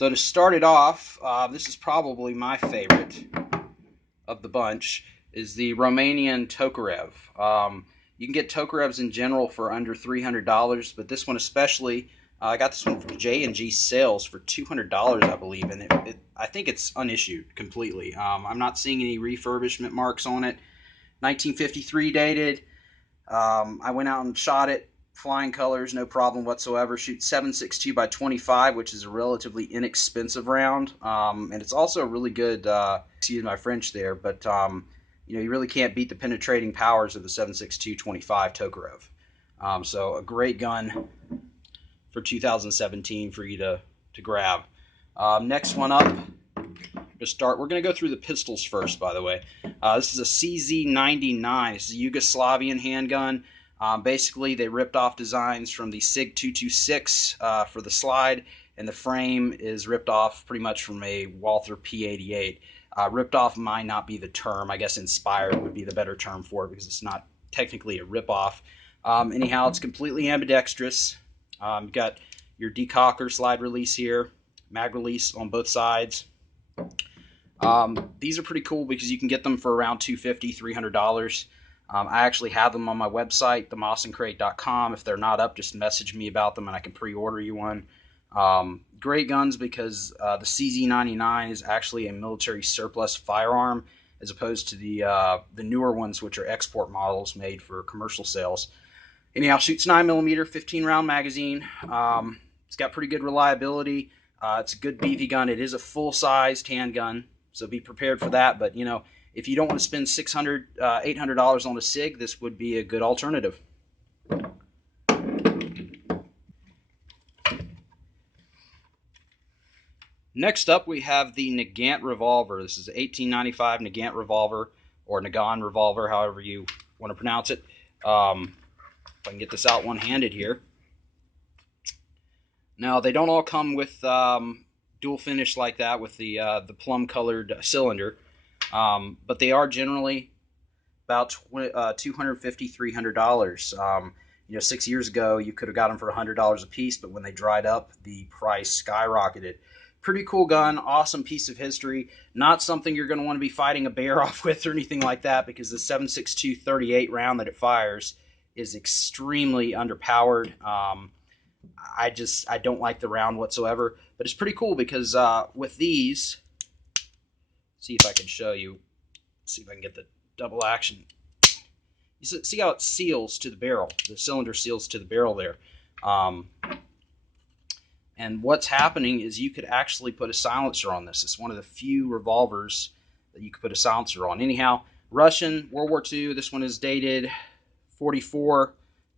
So to start it off, this is probably my favorite of the bunch, is the Romanian Tokarev. You can get Tokarevs in general for under $300, but this one especially, I got this one from J&G Sales for $200, I believe, and I think it's unissued completely. I'm not seeing any refurbishment marks on it. 1953 dated. I went out and shot it. Flying colors, no problem whatsoever. Shoot 7.62 by 25, which is a relatively inexpensive round, and it's also a really good. Excuse my French there, but you really can't beat the penetrating powers of the 7.62 25 Tokarev. So a great gun for 2017 for you to grab. Next one up. We're going to go through the pistols first, by the way. This is a CZ99. This is a Yugoslavian handgun. Basically, they ripped off designs from the SIG 226 for the slide, and the frame is ripped off pretty much from a Walther P88. Ripped off might not be the term. I guess inspired would be the better term for it because it's not technically a rip-off. Anyhow, it's completely ambidextrous. You've got your decocker slide release here, mag release on both sides. These are pretty cool because you can get them for around $250, $300. I actually have them on my website, themosincrate.com. If they're not up, just message me about them and I can pre-order you one. Great guns because the CZ99 is actually a military surplus firearm as opposed to the newer ones, which are export models made for commercial sales. Anyhow, shoots 9mm, 15-round magazine. It's got pretty good reliability. It's a good beefy gun. It is a full-sized handgun, so be prepared for that. But, if you don't want to spend $600, $800 on a SIG, this would be a good alternative. Next up, we have the NAGANT revolver. This is an 1895 NAGANT revolver, or NAGANT revolver, however you want to pronounce it. If I can get this out one-handed here. Now, they don't all come with dual finish like that with the plum-colored cylinder. But they are generally about $250, $300. 6 years ago, you could have got them for $100 a piece, but when they dried up, the price skyrocketed. Pretty cool gun, awesome piece of history. Not something you're going to want to be fighting a bear off with or anything like that, because the 7.62 38 round that it fires is extremely underpowered. I don't like the round whatsoever, but it's pretty cool because with these, see if I can show you, see if I can get the double action. You see how it seals to the barrel, the cylinder seals to the barrel there. And what's happening is you could actually put a silencer on this. It's one of the few revolvers that you could put a silencer on. Anyhow, Russian, World War II. This one is dated 44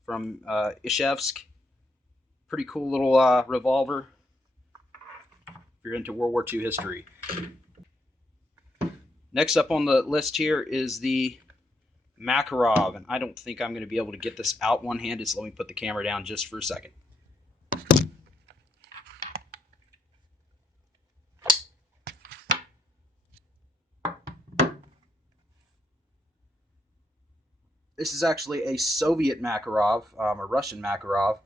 from Ishevsk. Pretty cool little revolver if you're into World War II history. Next up on the list here is the Makarov, and I don't think I'm going to be able to get this out one-handed, so let me put the camera down just for a second. This is actually a Soviet Makarov, a Russian Makarov.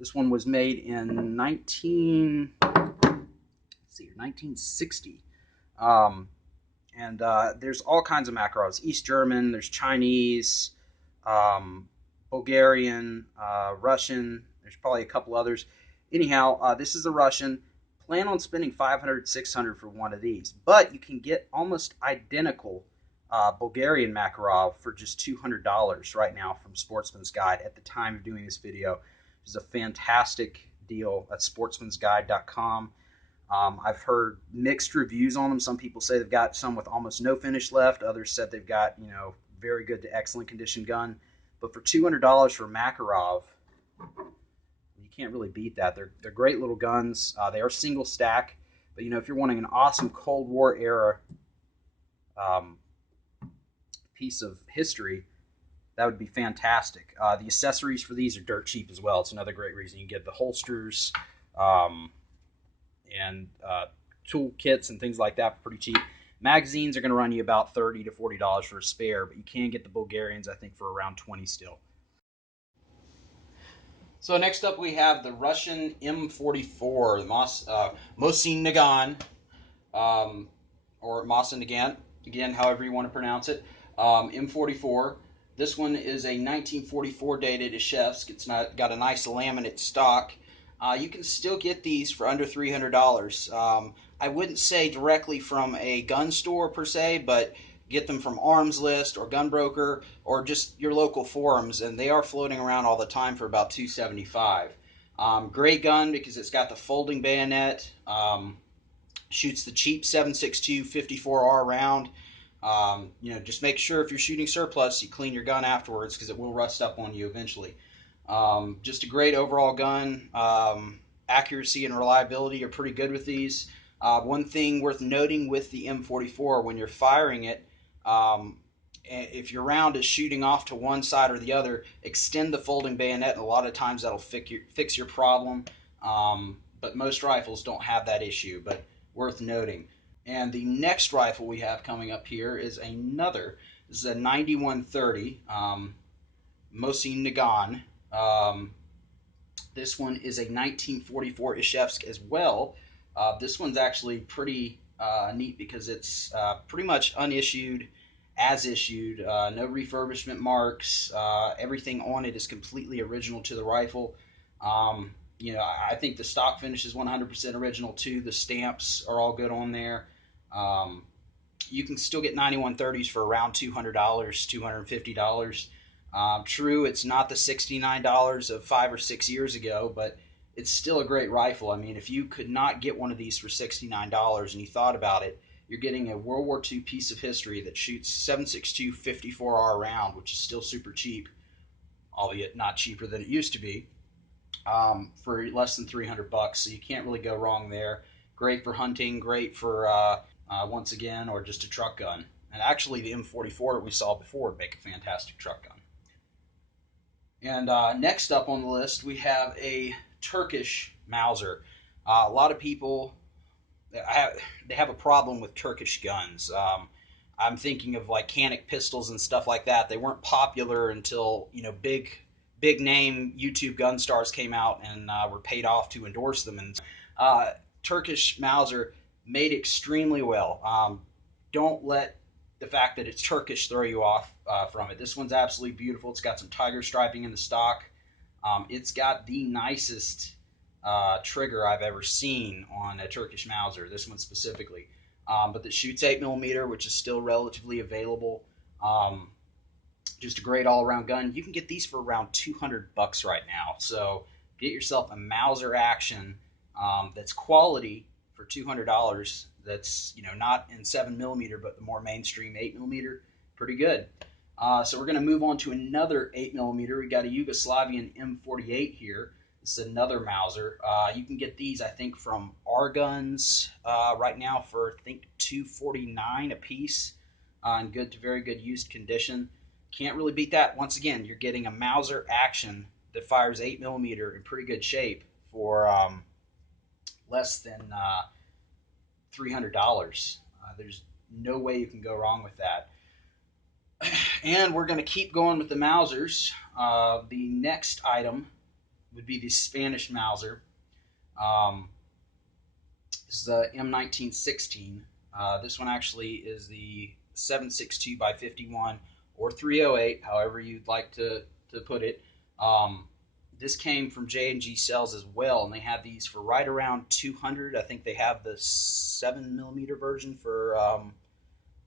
This one was made in 1960. And there's all kinds of Makarovs. East German, there's Chinese, Bulgarian, Russian. There's probably a couple others. Anyhow, this is a Russian. Plan on spending $500, $600 for one of these. But you can get almost identical Bulgarian Makarov for just $200 right now from Sportsman's Guide at the time of doing this video. Which is a fantastic deal at sportsmansguide.com. I've heard mixed reviews on them. Some people say they've got some with almost no finish left. Others said they've got, very good to excellent condition gun. But for $200 for Makarov, you can't really beat that. They're great little guns. They are single stack. But, if you're wanting an awesome Cold War era piece of history, that would be fantastic. The accessories for these are dirt cheap as well. It's another great reason. You can get the holsters, and tool kits and things like that for pretty cheap. Magazines are going to run you about $30 to $40 for a spare, but you can get the Bulgarians, I think, for around $20 still. So next up we have the Russian M44, the Mosin Nagant, or Mosin Nagant, again, however you want to pronounce it. M44. This one is a 1944 dated Ishevsk. It's got a nice laminate stock. You can still get these for under $300. I wouldn't say directly from a gun store per se, but get them from Arms List or Gunbroker or just your local forums, and they are floating around all the time for about $275. Great gun because it's got the folding bayonet. Shoots the cheap 7.62 54R round. Just make sure if you're shooting surplus, you clean your gun afterwards because it will rust up on you eventually. Just a great overall gun. Accuracy and reliability are pretty good with these. One thing worth noting with the M44, when you're firing it, if your round is shooting off to one side or the other, extend the folding bayonet, and a lot of times that'll fix your problem. But most rifles don't have that issue, but worth noting. And the next rifle we have coming up here is this is a 9130 Mosin Nagant. This one is a 1944 Ishevsk as well. This one's actually pretty neat because it's pretty much unissued, as issued, no refurbishment marks. Everything on it is completely original to the rifle. I think the stock finish is 100% original too. The stamps are all good on there. You can still get 9130s for around $200, $250. True, it's not the $69 of 5 or 6 years ago, but it's still a great rifle. I mean, if you could not get one of these for $69 and you thought about it, you're getting a World War II piece of history that shoots 7.62 54R round, which is still super cheap, albeit not cheaper than it used to be, for less than $300. So you can't really go wrong there. Great for hunting, great for once again, or just a truck gun. And actually, the M44 that we saw before would make a fantastic truck gun. And next up on the list, we have a Turkish Mauser. A lot of people they have a problem with Turkish guns. I'm thinking of like Canik pistols and stuff like that. They weren't popular until big name YouTube gun stars came out and were paid off to endorse them. And Turkish Mauser made extremely well. Don't let the fact that it's Turkish throw you off from it. This one's absolutely beautiful. It's got some tiger striping in the stock. It's got the nicest trigger I've ever seen on a Turkish Mauser, this one specifically. But that shoots 8mm, which is still relatively available. Just a great all-around gun. You can get these for around $200 right now. So get yourself a Mauser action that's quality for $200. That's not in 7mm, but the more mainstream 8mm. Pretty good. So we're going to move on to another 8mm. We got a Yugoslavian M48 here. This is another Mauser. You can get these, I think, from R Guns right now for I think $249 a piece, in good to very good used condition. Can't really beat that. Once again, you're getting a Mauser action that fires 8mm in pretty good shape for less than $300. There's no way you can go wrong with that. And we're going to keep going with the Mausers. The next item would be the Spanish Mauser. This is the M1916. This one actually is the 7.62 by 51 or 308, however you'd like to put it. This came from J&G Cells as well, and they have these for right around $200. I think they have the 7mm version for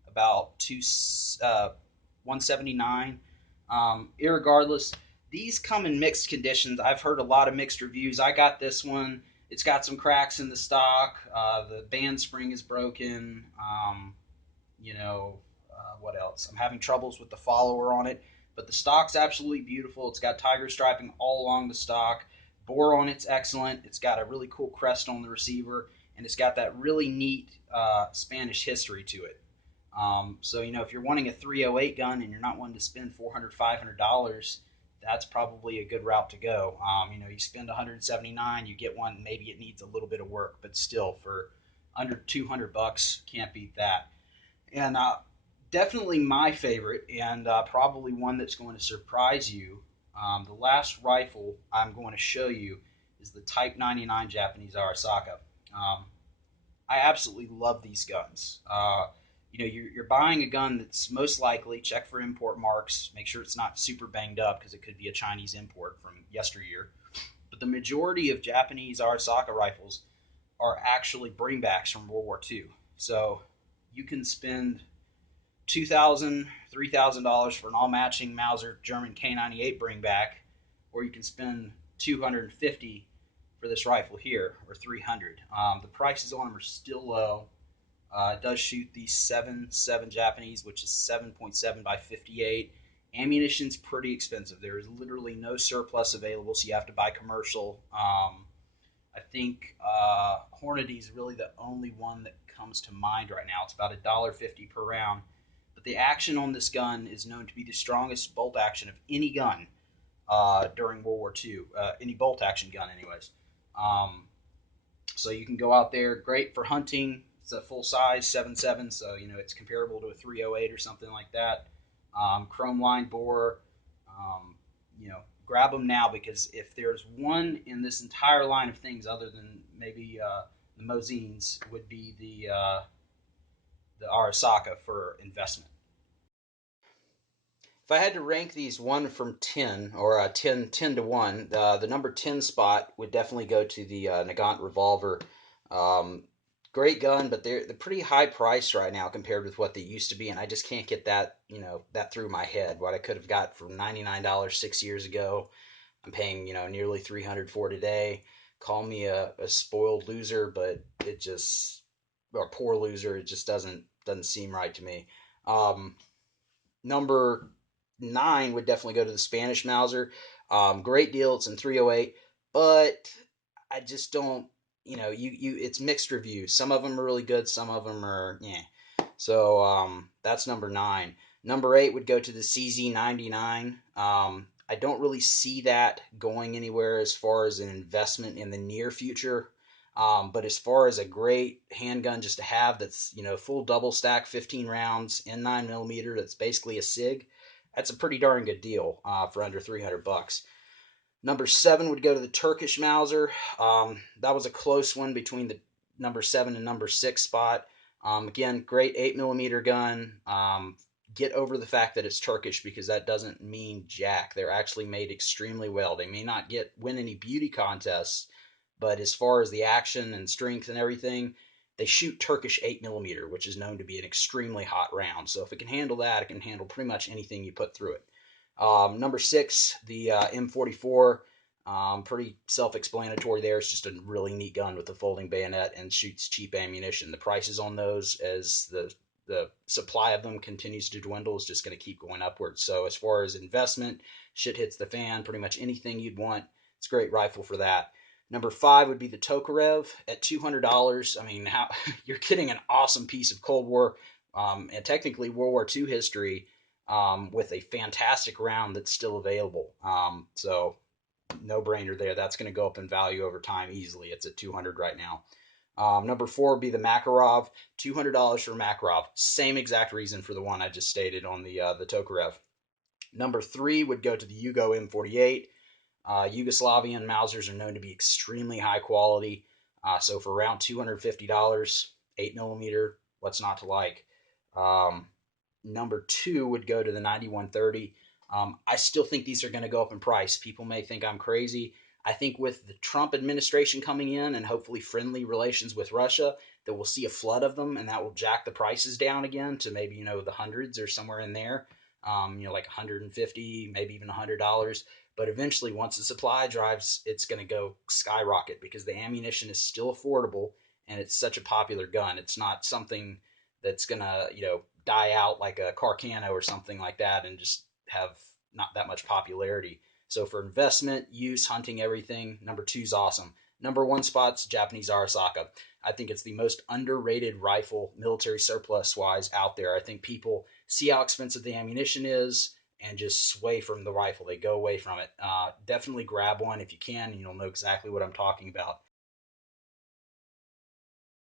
about $179. Irregardless, these come in mixed conditions. I've heard a lot of mixed reviews. I got this one. It's got some cracks in the stock. The band spring is broken. What else? I'm having troubles with the follower on it. But the stock's absolutely beautiful. It's got tiger striping all along the stock. Bore on it's excellent. It's got a really cool crest on the receiver. And it's got that really neat Spanish history to it. So, if you're wanting a 308 gun and you're not wanting to spend $400, $500, that's probably a good route to go. You spend $179, you get one, maybe it needs a little bit of work, but still, for under $200, can't beat that. And definitely my favorite, and probably one that's going to surprise you, The last rifle I'm going to show you is the Type 99 Japanese Arisaka. Um, I absolutely love these guns. You're buying a gun that's most likely, check for import marks, make sure it's not super banged up because it could be a Chinese import from yesteryear. But the majority of Japanese Arisaka rifles are actually bringbacks from World War II. So you can spend $2,000, $3,000 for an all-matching Mauser German K98 bringback, or you can spend $250 for this rifle here, or $300. The prices on them are still low. It does shoot the 7.7 Japanese, which is 7.7 by 58. Ammunition's pretty expensive. There is literally no surplus available, so you have to buy commercial. I think Hornady is really the only one that comes to mind right now. It's about $1.50 per round. But the action on this gun is known to be the strongest bolt action of any gun during World War II. Any bolt action gun, anyways. So you can go out there, great for hunting. It's a full size 7.7, so it's comparable to a 308 or something like that. Chrome lined bore. Um, Grab them now, because if there's one in this entire line of things other than maybe the Mosins, would be the Arisaka for investment. If I had to rank these 1 from 10, or 10 to 1, the number 10 spot would definitely go to the NAGANT revolver. Great gun, but they're pretty high price right now compared with what they used to be, and I just can't get that through my head. What I could have got for $99 6 years ago, I'm paying nearly $300 for today. Call me a spoiled loser, but it just, or poor loser. It just doesn't seem right to me. Number 9 would definitely go to the Spanish Mauser. Great deal. It's in 308, but I just don't. It's mixed reviews. Some of them are really good. Some of them are yeah. So that's number 9. Number 8 would go to the CZ99. I don't really see that going anywhere as far as an investment in the near future. But as far as a great handgun just to have, that's full double stack, 15 rounds in 9mm, that's basically a SIG. That's a pretty darn good deal for under $300. Number 7 would go to the Turkish Mauser. That was a close one between the number 7 and number 6 spot. Again, great 8mm gun. Get over the fact that it's Turkish, because that doesn't mean jack. They're actually made extremely well. They may not win any beauty contests, but as far as the action and strength and everything, they shoot Turkish 8mm, which is known to be an extremely hot round. So if it can handle that, it can handle pretty much anything you put through it. Number 6, the M44. Pretty self-explanatory there. It's just a really neat gun with a folding bayonet and shoots cheap ammunition. The prices on those, as the supply of them continues to dwindle, is just going to keep going upwards. So as far as investment, shit hits the fan, pretty much anything you'd want, it's a great rifle for that. Number 5 would be the Tokarev at $200. I mean, you're getting an awesome piece of Cold War and technically World War II history with a fantastic round that's still available. So no brainer there. That's going to go up in value over time easily. It's at $200 right now. Number 4 would be the Makarov. $200 for Makarov. Same exact reason for the one I just stated on the Tokarev. Number 3 would go to the Yugo M48. Yugoslavian Mausers are known to be extremely high quality. So for around $250, 8mm, what's not to like? Number 2 would go to the 9130. I still think these are going to go up in price. People may think I'm crazy. I think with the Trump administration coming in and hopefully friendly relations with Russia, that we'll see a flood of them, and that will jack the prices down again to maybe, the hundreds or somewhere in there. Like $150, maybe even $100. But eventually, once the supply drives, it's going to go skyrocket, because the ammunition is still affordable and it's such a popular gun. It's not something that's going to, die out like a Carcano or something like that and just have not that much popularity. So for investment, use, hunting, everything, number 2 is awesome. Number 1 spot's Japanese Arisaka. I think it's the most underrated rifle, military surplus-wise, out there. I think people see how expensive the ammunition is and just sway from the rifle. They go away from it. Definitely grab one if you can, and you'll know exactly what I'm talking about.